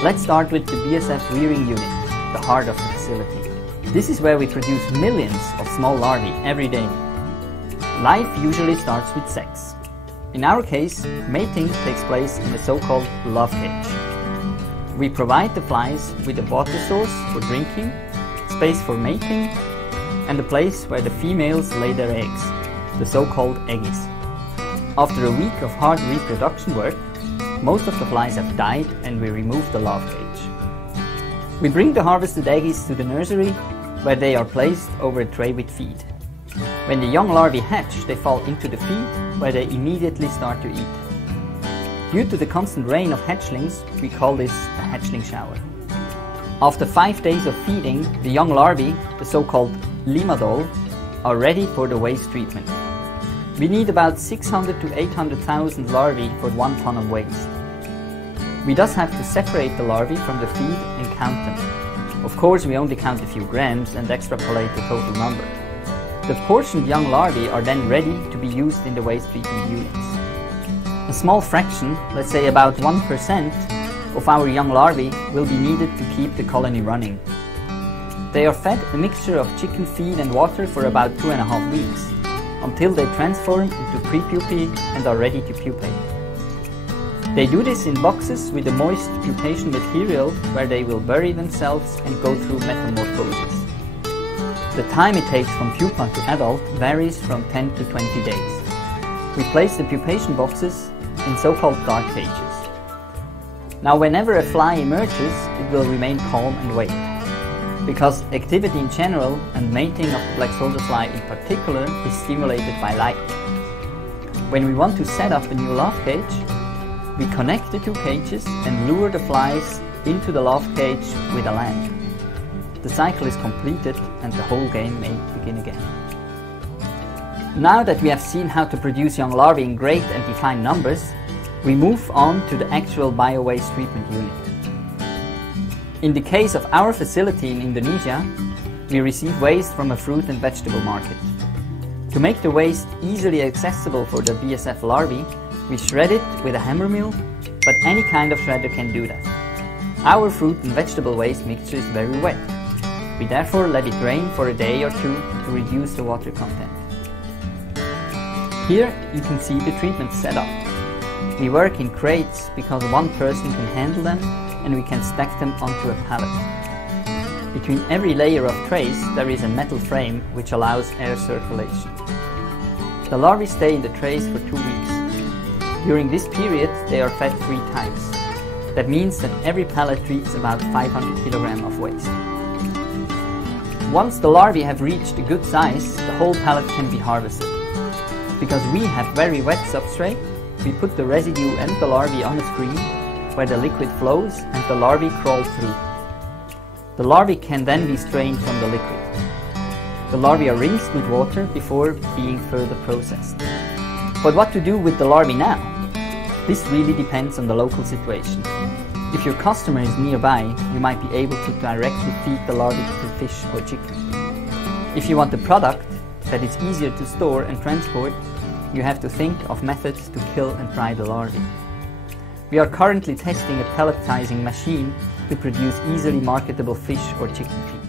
Let's start with the BSF rearing unit, the heart of the facility. This is where we produce millions of small larvae every day. Life usually starts with sex. In our case, mating takes place in the so-called love cage. We provide the flies with a water source for drinking, space for mating, and a place where the females lay their eggs, the so-called eggies. After a week of hard reproduction work, most of the flies have died and we remove the love cage. We bring the harvested eggies to the nursery, where they are placed over a tray with feed. When the young larvae hatch, they fall into the feed, where they immediately start to eat. Due to the constant rain of hatchlings, we call this a hatchling shower. After 5 days of feeding, the young larvae, the so-called limadol, are ready for the waste treatment. We need about 600 to 800,000 larvae for 1 ton of waste. We thus have to separate the larvae from the feed and count them. Of course, we only count a few grams and extrapolate the total number. The portioned young larvae are then ready to be used in the waste treatment units. A small fraction, let's say about 1% of our young larvae, will be needed to keep the colony running. They are fed a mixture of chicken feed and water for about 2.5 weeks, until they transform into pre-pupae and are ready to pupate. They do this in boxes with a moist pupation material where they will bury themselves and go through metamorphosis. The time it takes from pupa to adult varies from 10 to 20 days. We place the pupation boxes in so-called dark cages. Now whenever a fly emerges, it will remain calm and wait, because activity in general and mating of the black soldier fly in particular is stimulated by light. When we want to set up a new larve cage, we connect the two cages and lure the flies into the larve cage with a lamp. The cycle is completed and the whole game may begin again. Now that we have seen how to produce young larvae in great and defined numbers, we move on to the actual bio-waste treatment unit. In the case of our facility in Indonesia, we receive waste from a fruit and vegetable market. To make the waste easily accessible for the BSF larvae, we shred it with a hammer mill, but any kind of shredder can do that. Our fruit and vegetable waste mixture is very wet. We therefore let it drain for a day or two to reduce the water content. Here you can see the treatment setup. We work in crates because one person can handle them and we can stack them onto a pallet. Between every layer of trays there is a metal frame which allows air circulation. The larvae stay in the trays for 2 weeks. During this period they are fed 3 times. That means that every pallet treats about 500 kg of waste. Once the larvae have reached a good size, the whole pallet can be harvested. Because we have very wet substrate, we put the residue and the larvae on a screen where the liquid flows and the larvae crawl through. The larvae can then be strained from the liquid. The larvae are rinsed with water before being further processed. But what to do with the larvae now? This really depends on the local situation. If your customer is nearby, you might be able to directly feed the larvae to fish or chicken. If you want a product that is easier to store and transport, you have to think of methods to kill and dry the larvae. We are currently testing a pelletizing machine to produce easily marketable fish or chicken feed.